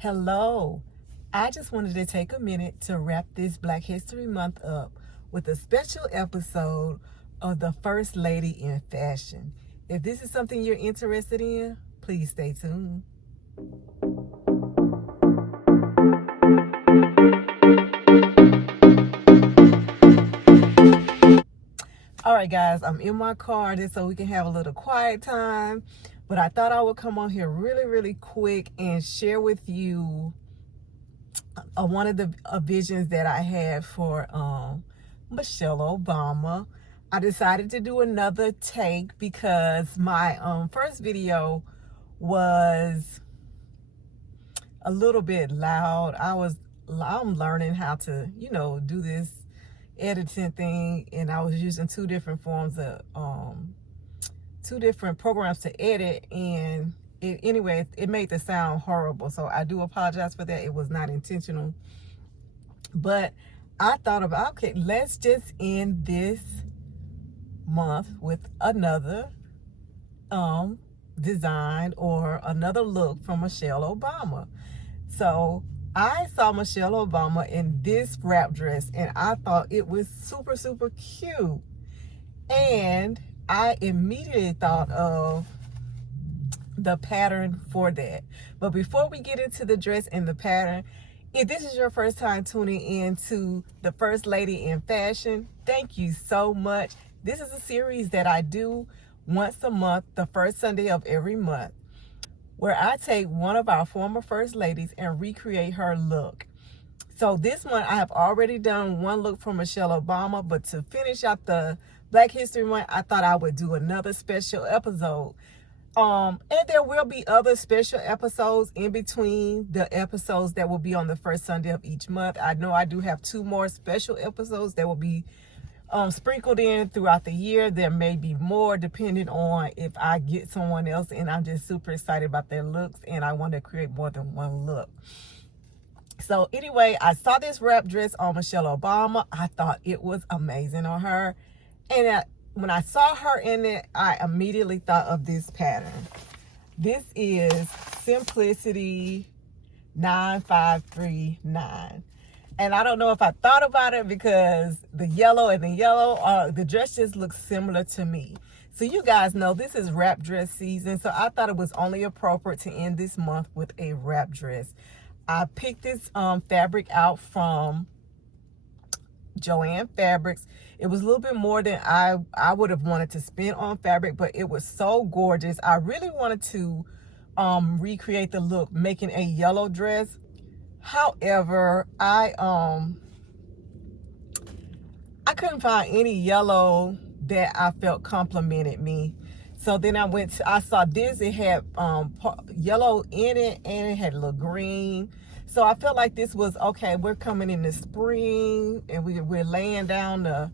Hello. I just wanted to take a minute to wrap this Black History Month up with a special episode of the First Lady in Fashion. If this is something you're interested in, please stay tuned. All right, guys, I'm in my car just so we can have a little quiet time. But I thought I would come on here really quick and share with you one of the visions that I had for Michelle Obama. I decided to do another take because my first video was a little bit loud. I'm learning how to, do this editing thing, and I was using two different programs to edit, and it made the sound horrible. So I do apologize for that. It was not intentional. But I thought about, okay, let's just end this month with another design or another look from Michelle Obama. So I saw Michelle Obama in this wrap dress, and I thought it was super cute. And I immediately thought of the pattern for that. But before we get into the dress and the pattern, if this is your first time tuning in to the First Lady in Fashion, thank you so much. This is a series that I do once a month, the first Sunday of every month, where I take one of our former First Ladies and recreate her look. So this month I have already done one look for Michelle Obama, but to finish out the Black History Month, I thought I would do another special episode. And there will be other special episodes in between the episodes that will be on the first Sunday of each month. I know I do have two more special episodes that will be sprinkled in throughout the year. There may be more depending on if I get someone else, and I'm just super excited about their looks, and I want to create more than one look. So anyway, I saw this wrap dress on Michelle Obama. I thought it was amazing on her. And when I saw her in it, I immediately thought of this pattern. This is Simplicity 9539. And I don't know if I thought about it because the yellow, the dress just looks similar to me. So you guys know this is wrap dress season. So I thought it was only appropriate to end this month with a wrap dress. I picked this fabric out from Joann Fabrics. It was a little bit more than I would have wanted to spend on fabric, but it was so gorgeous. I really wanted to recreate the look, making a yellow dress. However, I couldn't find any yellow that I felt complimented me. So then I saw this. It had yellow in it, and it had a little green. So I felt like this was okay. We're coming in the spring, and we're laying down the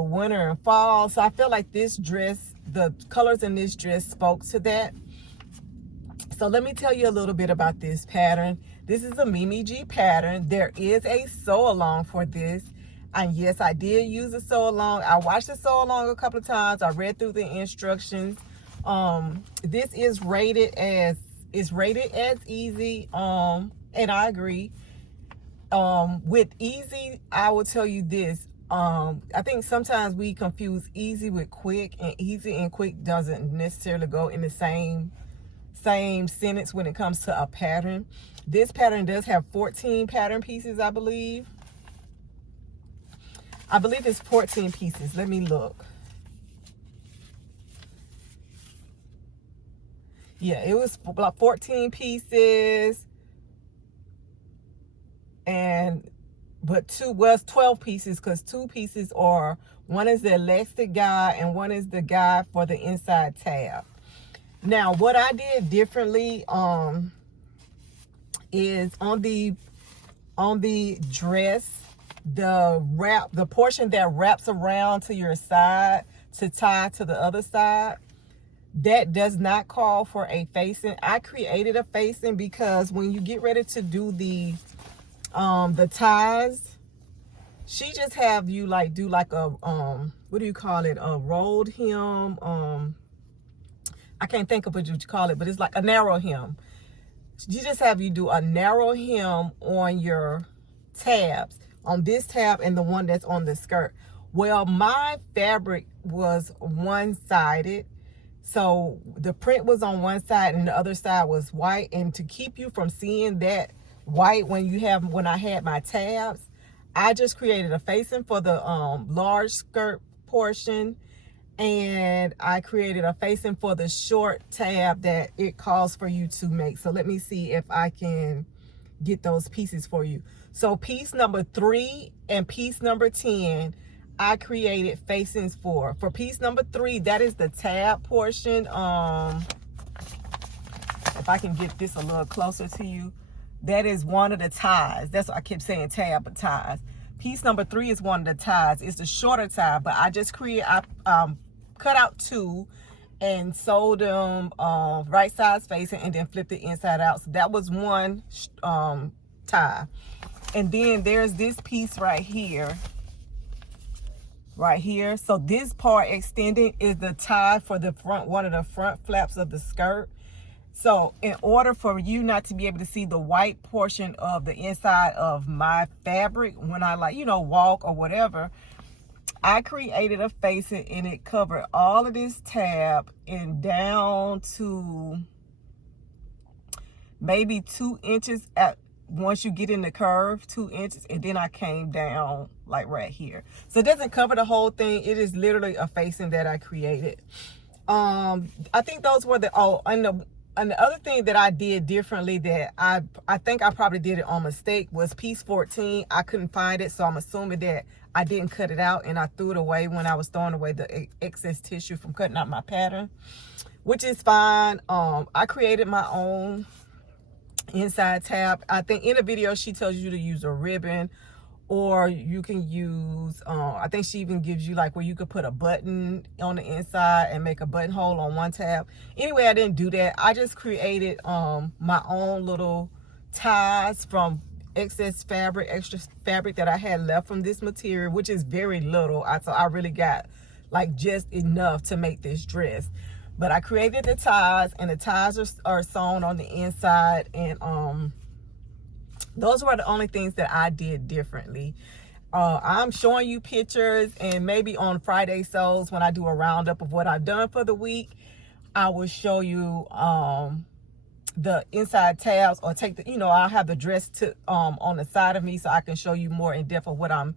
winter and fall. So I felt like this dress, the colors in this dress spoke to that. So let me tell you a little bit about this pattern. This is a Mimi G pattern. There is a sew along for this. And yes, I did use a sew along. I watched the sew along a couple of times. I read through the instructions. This is rated as easy. And I agree. With easy, I will tell you this. I think sometimes we confuse easy with quick, and easy and quick doesn't necessarily go in the same sentence when it comes to a pattern. This pattern does have 14 pattern pieces, I believe. I believe it's 14 pieces. Let me look. Yeah, it was about 14 pieces. But 12 pieces, because 2 pieces are, one is the elastic guide and one is the guide for the inside tab. Now, what I did differently is on the dress, the portion that wraps around to your side to tie to the other side, that does not call for a facing. I created a facing because when you get ready to do the ties, she just have you do like a what do you call it, a rolled hem. I can't think of what you call it, but it's like a narrow hem. you just have you do a narrow hem on your tabs, on this tab and the one that's on the skirt. Well, my fabric was one-sided, so the print was on one side and the other side was white, and to keep you from seeing that white when I had my tabs, I just created a facing for the large skirt portion, and I created a facing for the short tab that it calls for you to make. So let me see if I can get those pieces for you. So piece number 3 and piece number 10, I created facings for. For piece number 3, that is the tab portion. If I can get this a little closer to you, that is one of the ties. That's what I kept saying, tab, but ties. Piece number 3 is one of the ties. It's the shorter tie, but I just cut out 2 and sewed them right sides facing and then flipped it inside out. So that was one tie. And then there's this piece right here. So this part extending is the tie for the front, one of the front flaps of the skirt. So in order for you not to be able to see the white portion of the inside of my fabric when I, like, you know, walk or whatever, I created a facing and it covered all of this tab and down to maybe 2 inches once you get in the curve, 2 inches, and then I came down like right here. So it doesn't cover the whole thing. It is literally a facing that I created. I think those were and the other thing that I did differently that I think I probably did it on mistake was piece 14. I couldn't find it, so I'm assuming that I didn't cut it out and I threw it away when I was throwing away the excess tissue from cutting out my pattern, which is fine. I created my own inside tab. I think in the video she tells you to use a ribbon, or you can use I think she even gives you like where you could put a button on the inside and make a buttonhole on one tab. Anyway, I didn't do that. I just created my own little ties from extra fabric that I had left from this material, which is very little. So I really got like just enough to make this dress. But I created the ties, and the ties are sewn on the inside, and those were the only things that I did differently. I'm showing you pictures, and maybe on Friday sews, when I do a roundup of what I've done for the week, I will show you the inside tabs, or take the, I'll have the dress on the side of me so I can show you more in depth of what I'm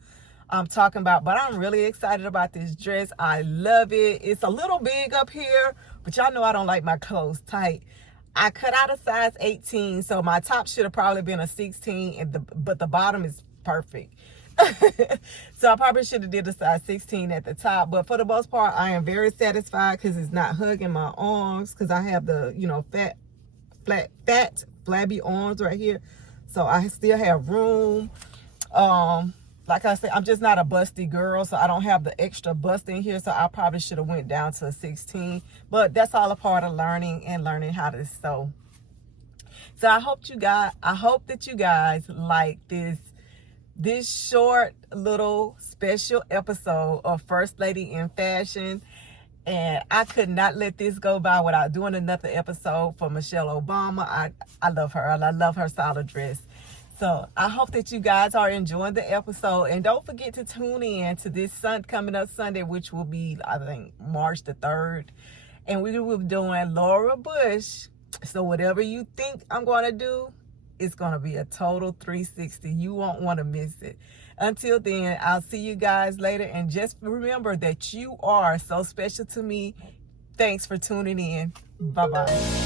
talking about. But I'm really excited about this dress. I love it. It's a little big up here, but y'all know I don't like my clothes tight. I cut out a size 18, so my top should have probably been a 16, but the bottom is perfect. So I probably should have did a size 16 at the top, but for the most part, I am very satisfied because it's not hugging my arms, because I have the, fat, flabby arms right here. So I still have room. Like I said, I'm just not a busty girl, so I don't have the extra bust in here, so I probably should have went down to a 16. But that's all a part of learning how to sew. So I hope that you guys like this short little special episode of First Lady in Fashion. And I could not let this go by without doing another episode for Michelle Obama. I love her, and I love her style of dress. So I hope that you guys are enjoying the episode, and don't forget to tune in to this coming up Sunday, which will be, I think, March the 3rd, and we will be doing Laura Bush. So whatever you think I'm going to do, it's going to be a total 360. You won't want to miss it. Until then, I'll see you guys later, and just remember that you are so special to me. Thanks for tuning in. Bye-bye.